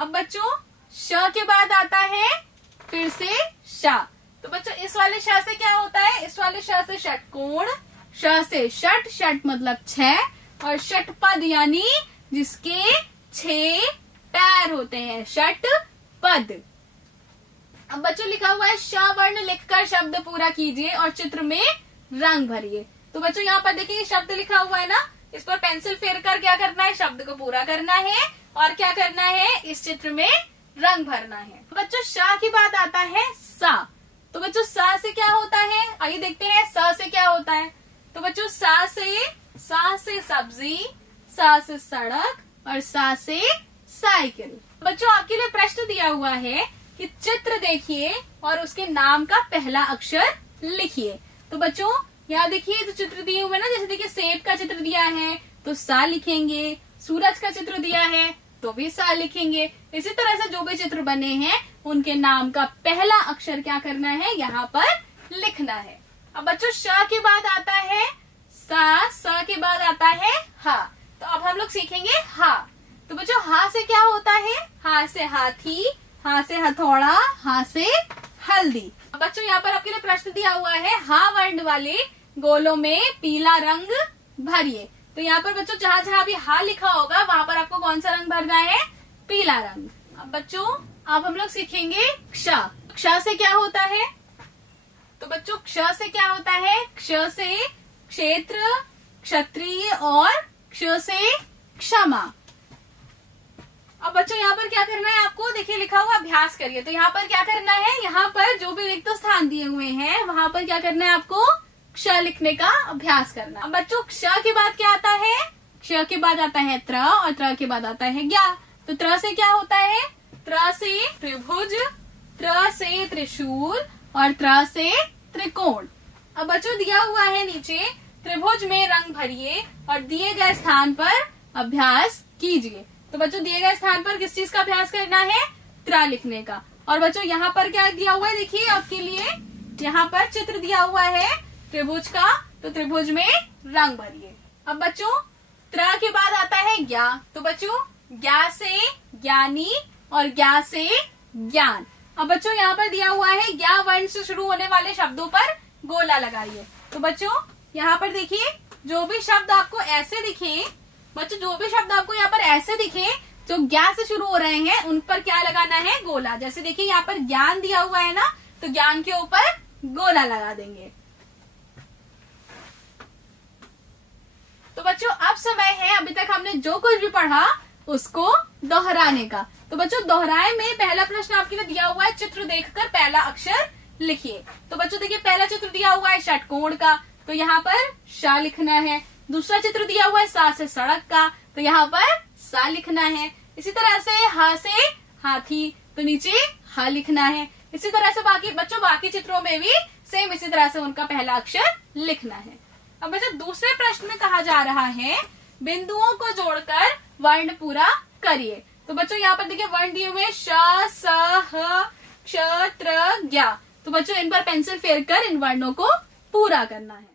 अब बच्चों श के बाद आता है फिर से श। तो बच्चों इस वाले श से क्या होता है, इस वाले श से षटकोण, श से षट, षट मतलब 6 और षटपद यानी जिसके 6 पैर होते हैं, षटपद। अब बच्चों लिखा हुआ है श वर्ण लिखकर शब्द पूरा कीजिए और चित्र में रंग भरिए। तो बच्चों यहाँ पर देखिए शब्द लिखा हुआ है ना, इस पर पेंसिल फेर कर क्या करना है, शब्द को पूरा करना है और क्या करना है, इस चित्र में रंग भरना है। बच्चों श के बाद आता है सा। तो बच्चों सा से क्या होता है, आइए देखते हैं स से क्या होता है। तो बच्चों सा से सब्जी, सा से सड़क और सा से साइकिल। बच्चों आपके लिए प्रश्न दिया हुआ है कि चित्र देखिए और उसके नाम का पहला अक्षर लिखिए। तो बच्चों यहाँ देखिए जो चित्र दिए हुए ना, जैसे देखिए सेब का चित्र दिया है तो सा लिखेंगे, सूरज का चित्र दिया है तो भी सा लिखेंगे। इसी तरह से जो भी चित्र बने हैं उनके नाम का पहला अक्षर क्या करना है, यहाँ पर लिखना है। अब बच्चों श के बाद आता है सा, स के बाद आता है हा। तो अब हम लोग सीखेंगे हा। तो बच्चों हा से क्या होता है, हा से हाथी, हा से हथौड़ा, हा से हल्दी। अब बच्चों यहाँ पर आपके लिए प्रश्न दिया हुआ है हा वर्ण वाले गोलों में पीला रंग भरिए। तो यहाँ पर बच्चों जहाँ जहाँ भी हा लिखा होगा वहां पर आपको कौन सा रंग भरना है, पीला रंग। अब बच्चों अब हम लोग सीखेंगे क्ष। क्ष से क्या होता है, तो बच्चों क्ष से क्या होता है, क्ष से क्षेत्र, क्षत्रिय और क्ष से क्षमा। अब बच्चों यहाँ पर क्या करना है आपको, देखिए लिखा हुआ अभ्यास करिए। तो यहाँ पर क्या करना है, यहाँ पर जो भी रिक्त स्थान दिए हुए हैं वहां पर क्या करना है आपको, क्ष लिखने का अभ्यास करना। अब बच्चों क्ष के बाद क्या आता है, क्ष के बाद आता है त्र और त्र के बाद आता है ज्ञा। तो त्र से क्या होता है, त्र से त्रिभुज, त्र से त्रिशूल और त्र से त्रिकोण। अब बच्चों दिया हुआ है नीचे त्रिभुज में रंग भरिए और दिए गए स्थान पर अभ्यास कीजिए। तो बच्चों दिए गए स्थान पर किस चीज का अभ्यास करना है, त्र लिखने का। और बच्चों यहाँ पर क्या दिया हुआ है, देखिए आपके लिए यहाँ पर चित्र दिया हुआ है त्रिभुज का, तो त्रिभुज में रंग भरिए। अब बच्चों त्र के बाद आता है ज्ञा। तो बच्चों ज्ञा से ज्ञानी और ज्ञा से ज्ञान। अब बच्चों यहाँ पर दिया हुआ है ज्ञा वर्ण से शुरू होने वाले शब्दों पर गोला लगाइए। तो बच्चों यहाँ पर देखिए जो भी शब्द आपको ऐसे दिखे, बच्चों जो भी शब्द आपको यहाँ पर ऐसे दिखे जो ज्ञा से शुरू हो रहे हैं उन पर क्या लगाना है, गोला। जैसे देखिए यहाँ पर ज्ञान दिया हुआ है ना, तो ज्ञान के ऊपर गोला लगा देंगे। तो बच्चों अब समय है, अभी तक हमने जो कुछ भी पढ़ा उसको दोहराने का। तो बच्चों दोहराए में पहला प्रश्न आपके लिए दिया हुआ है चित्र देखकर पहला अक्षर लिखिए। तो बच्चों देखिए पहला चित्र दिया हुआ है षटकोण का, तो यहाँ पर श लिखना है। दूसरा चित्र दिया हुआ है सा से सड़क का, तो यहाँ पर सा लिखना है। इसी तरह से हा से हाथी, तो नीचे हा लिखना है। इसी तरह से बाकी बच्चों बाकी चित्रों में भी सेम इसी तरह से उनका पहला अक्षर लिखना है। अब बच्चों दूसरे प्रश्न में कहा जा रहा है बिंदुओं को जोड़कर वर्ण पूरा करिए। तो बच्चों यहाँ पर देखिए वर्ण दिए हुए श, स, ह, क्ष, त्र, ज्ञा। तो बच्चों इन पर पेंसिल फेर कर इन वर्णों को पूरा करना है।